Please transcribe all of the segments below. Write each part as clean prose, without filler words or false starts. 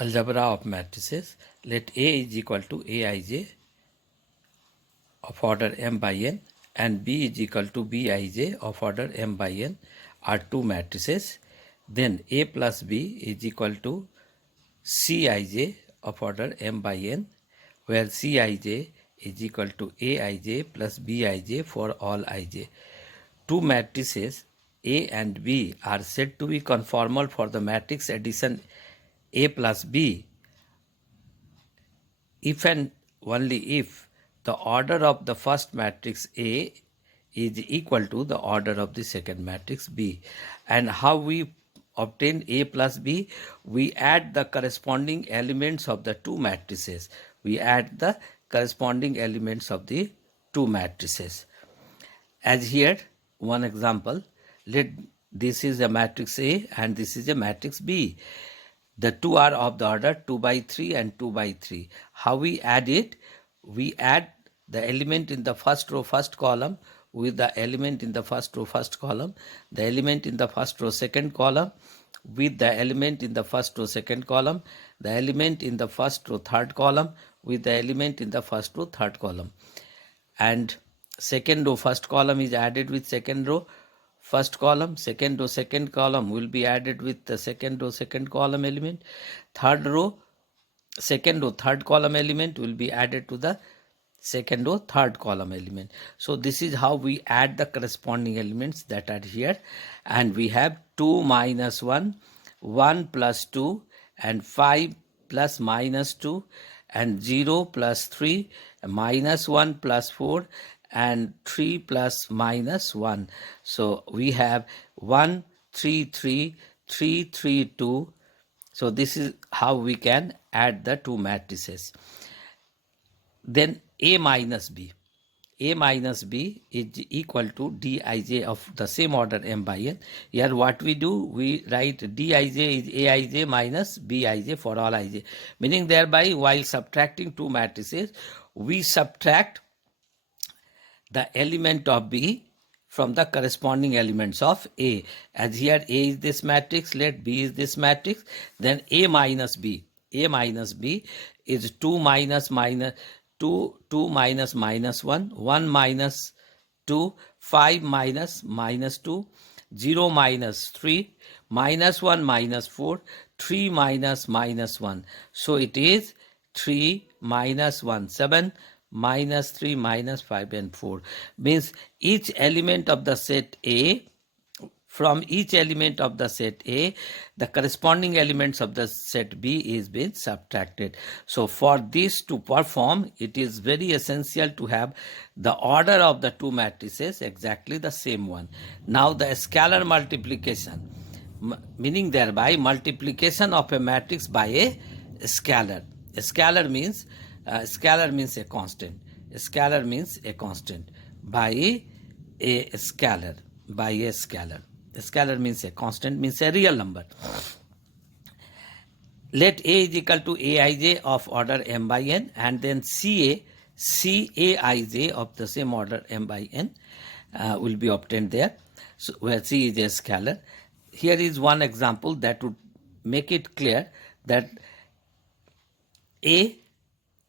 Algebra of matrices. Let A is equal to Aij of order m by n and B is equal to Bij of order m by n are two matrices. Then A plus B is equal to Cij of order m by n, where Cij is equal to Aij plus Bij for all ij. Two matrices A and B are said to be conformal for the matrix addition A plus B if and only if the order of the first matrix A is equal to the order of the second matrix B. And how we obtain A plus B? We add the corresponding elements of the two matrices. We add the corresponding elements of the two matrices. As here, one example, let this is a matrix A and this is a matrix B. The two are of the order 2 by 3 and 2 by 3. How we add it? We add the element in the first row, first column with the element in the first row, first column, the element in the first row, second column with the element in the first row, second column, the element in the first row, third column with the element in the first row, third column. And second row, first column is added with second row, first column, second row, second column will be added with the second row, second column element. Third row, second row, third column element will be added to the second row, third column element. So this is how we add the corresponding elements that are here. And we have 2 minus 1, 1 plus 2, and 5 plus minus 2, and 0 plus 3, minus 1 plus 4, and 3 plus minus 1. So we have 1, 3, 3, 3, 3, 2. So this is how we can add the two matrices. Then A minus B. A minus B is equal to Dij of the same order m by n. Here what we do, we write Dij is Aij minus Bij for all ij. Meaning thereby, while subtracting two matrices, we subtract the element of B from the corresponding elements of A. As here A is this matrix, let B is this matrix, then A minus B. A minus B is 2 minus minus 2, 2 minus minus 1, 1 minus 2, 5 minus minus 2, 0 minus 3, minus 1 minus 4, 3 minus minus 1. So it is 3 minus 1, 7, minus 3, minus 5 and 4. Means each element of the set A, from each element of the set A, the corresponding elements of the set B is being subtracted. So for this to perform, it is very essential to have the order of the two matrices exactly the same one. Now the scalar multiplication, meaning thereby multiplication of a matrix by a scalar. A scalar means a constant. A scalar means a constant by a scalar. By a scalar. A scalar means a constant, means a real number. Let A is equal to Aij of order m by n, and then Caij of the same order m by n will be obtained there. So where C is a scalar. Here is one example that would make it clear that A,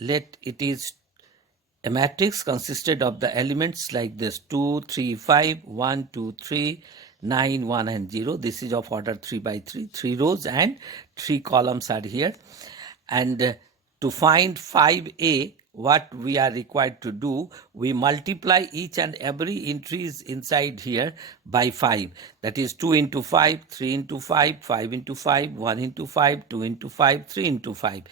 let it is a matrix consisted of the elements like this 2, 3, 5, 1, 2, 3, 9, 1 and 0. This is of order 3 by 3. 3 rows and 3 columns are here. And to find 5A, what we are required to do, we multiply each and every entries inside here by 5. That is 2 into 5, 3 into 5, 5 into 5, 1 into 5, 2 into 5, 3 into 5.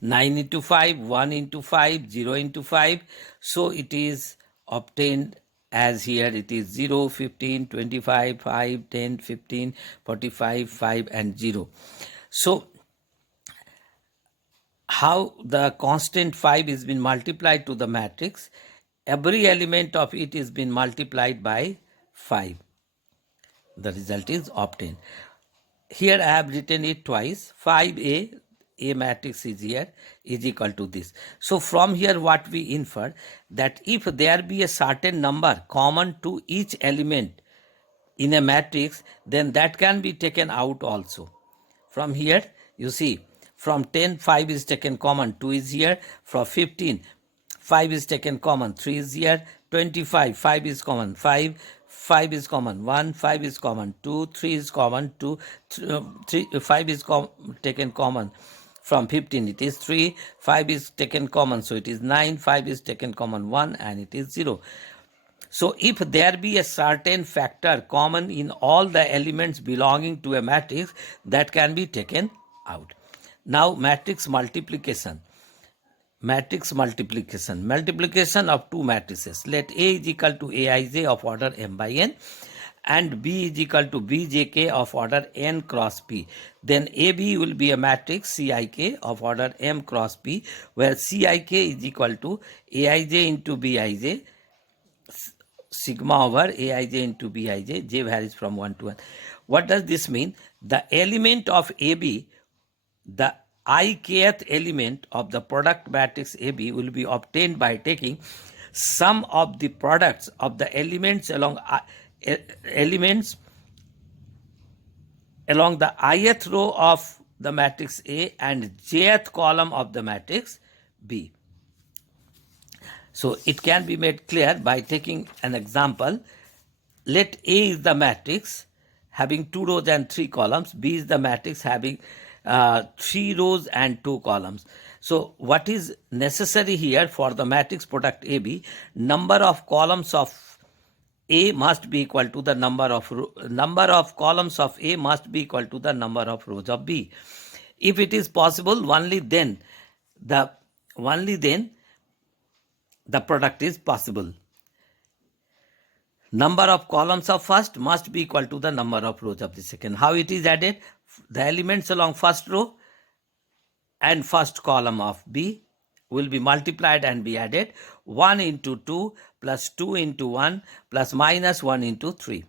9 into 5, 1 into 5, 0 into 5. So it is obtained as here it is 0, 15, 25, 5, 10, 15, 45, 5 and 0. So how the constant 5 is been multiplied to the matrix, every element of it is been multiplied by 5. The result is obtained. Here I have written it twice. 5A, A matrix is here, is equal to this. So from here what we infer, that if there be a certain number common to each element in a matrix, then that can be taken out also. From here you see From 10, 5 is taken common, 2 is here. From 15, 5 is taken common, 3 is here. 25, 5 is common, 5 is common, 1, 5 is common, 2, 3 is common, 2, 5 is taken common. From 15 it is 3, 5 is taken common, so it is 9, 5 is taken common, 1, and it is 0. So if there be a certain factor common in all the elements belonging to a matrix, that can be taken out. Now matrix multiplication. Multiplication of two matrices. Let A is equal to Aij of order m by n and B is equal to Bjk of order n cross p. Then AB will be a matrix Cik of order m cross p, where Cik is equal to Aij into Bij, sigma over Aij into Bij, j varies from 1 to 1. What does this mean? The element of AB, the ikth element of the product matrix AB will be obtained by taking sum of the products of the elements along the ith row of the matrix A and jth column of the matrix B. So it can be made clear by taking an example. Let A is the matrix having 2 rows and 3 columns. B is the matrix having 3 rows and 2 columns. So what is necessary here for the matrix product AB? Number of columns of A must be equal to the number of columns of A must be equal to the number of rows of B. If it is possible, only then the product is possible. Number of columns of first must be equal to the number of rows of the second. How it is added? The elements along first row and first column of B will be multiplied and be added. 1 into 2 plus 2 into 1 plus minus 1 into 3.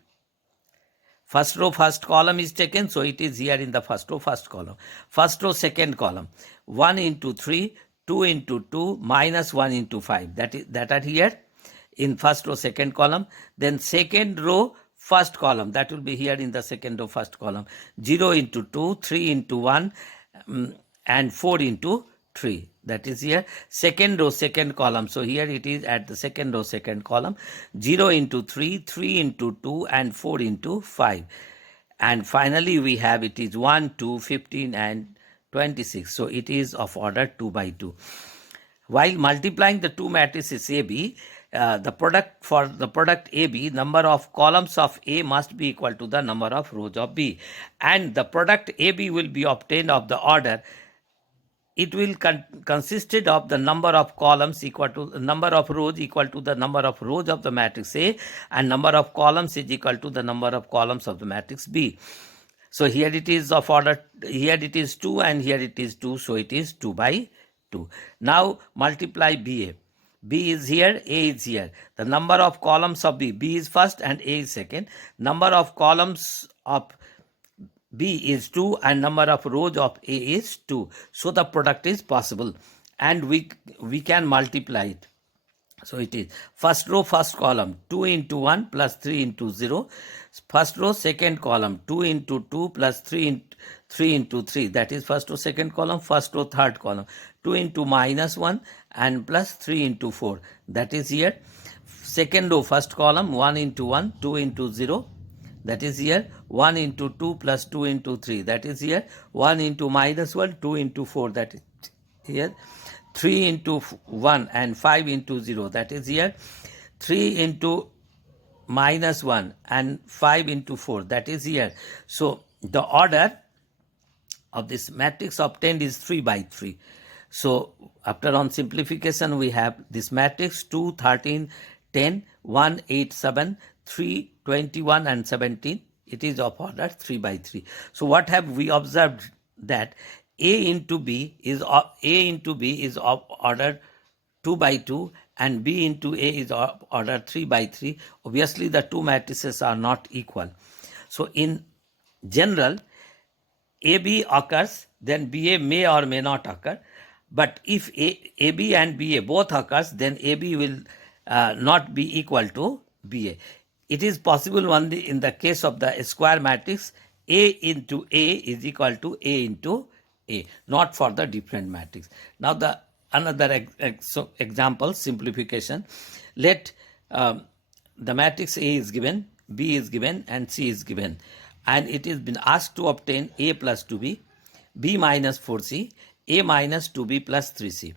First row, first column is taken, so it is here in the first row, first column. First row, second column. 1 into 3, 2 into 2, minus 1 into 5. That are here in first row, second column. Then second row, first column, that will be here in the second row, first column. 0 into 2, 3 into 1, and 4 into 3. That is here. Second row, second column. So here it is at the second row, second column. 0 into 3, 3 into 2, and 4 into 5. And finally we have it is 1, 2, 15, and 26. So it is of order 2 by 2. While multiplying the two matrices AB, the product AB, number of columns of A must be equal to the number of rows of B, and the product AB will be obtained of the order. It will consisted of the number of columns equal to number of rows equal to the number of rows of the matrix A, and number of columns is equal to the number of columns of the matrix B. So here it is of order, here it is 2 and here it is 2, so it is 2 by 2. Now multiply BA. B is here, A is here. The number of columns of B is first and A is second. Number of columns of B is 2 and number of rows of A is 2. So the product is possible and we can multiply it. So it is first row, first column, 2 into 1 plus 3 into 0. First row, second column, 2 into 2 plus 3 into 3. That is first row, second column. First row, third column, 2 into minus 1 and plus 3 into 4. That is here. Second row, first column, 1 into 1, 2 into 0. That is here. 1 into 2 plus 2 into 3. That is here. 1 into minus 1, 2 into 4. That is here. 3 into 1 and 5 into 0. That is here. 3 into minus 1 and 5 into 4. That is here. So the order of this matrix obtained is 3 by 3. So after on simplification we have this matrix 2, 13, 10, 1, 8, 7, 3, 21 and 17. It is of order 3 by 3. So what have we observed? That A into B is of order 2 by 2 and B into A is of order 3 by 3. Obviously the two matrices are not equal. So in general, AB occurs, then BA may or may not occur. But if AB and BA both occurs, then AB will not be equal to BA. It is possible only in the case of the square matrix A into A is equal to A into A, not for the different matrix. Now the another example simplification. Let the matrix A is given, B is given, and C is given, and it has been asked to obtain A plus 2B, B minus 4C, A minus 2B plus 3C.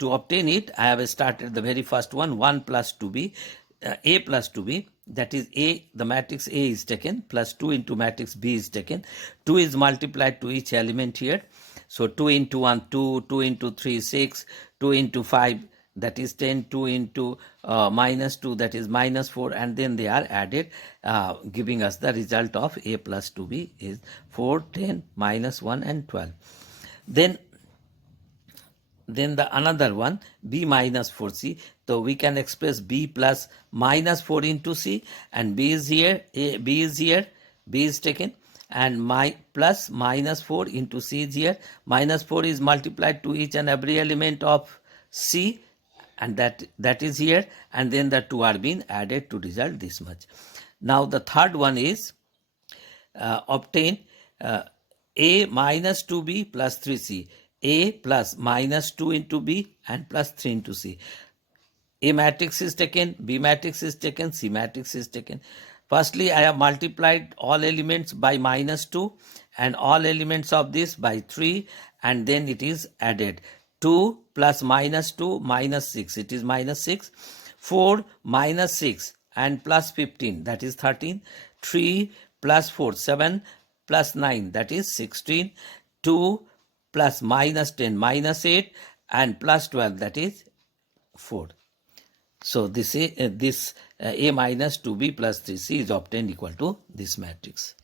To obtain it, I have started the very first one, 1 plus 2B, A plus 2B, that is A, the matrix A is taken, plus 2 into matrix B is taken. 2 is multiplied to each element here. So 2 into 1, 2, 2 into 3, 6, 2 into 5, that is 10, 2 into minus 2, that is minus 4, and then they are added, giving us the result of A plus 2B is 4, 10, minus 1 and 12. Then the another one, B minus 4C. So we can express B plus minus 4 into C, and B is here, B is here, B is taken, and plus minus 4 into C is here. Minus 4 is multiplied to each and every element of C, and that is here, and then the two are being added to result this much. Now the third one is obtain A minus 2B plus 3C. A plus minus 2 into B and plus 3 into C. A matrix is taken, B matrix is taken, C matrix is taken. Firstly, I have multiplied all elements by minus 2 and all elements of this by 3, and then it is added. 2 plus minus 2 minus 6, it is minus 6. 4 minus 6 and plus 15, that is 13. 3 plus 4, 7 plus 9, that is 16. 2 plus minus 10, minus 8, and plus 12, that is 4. So this A minus 2B plus 3C is obtained equal to this matrix.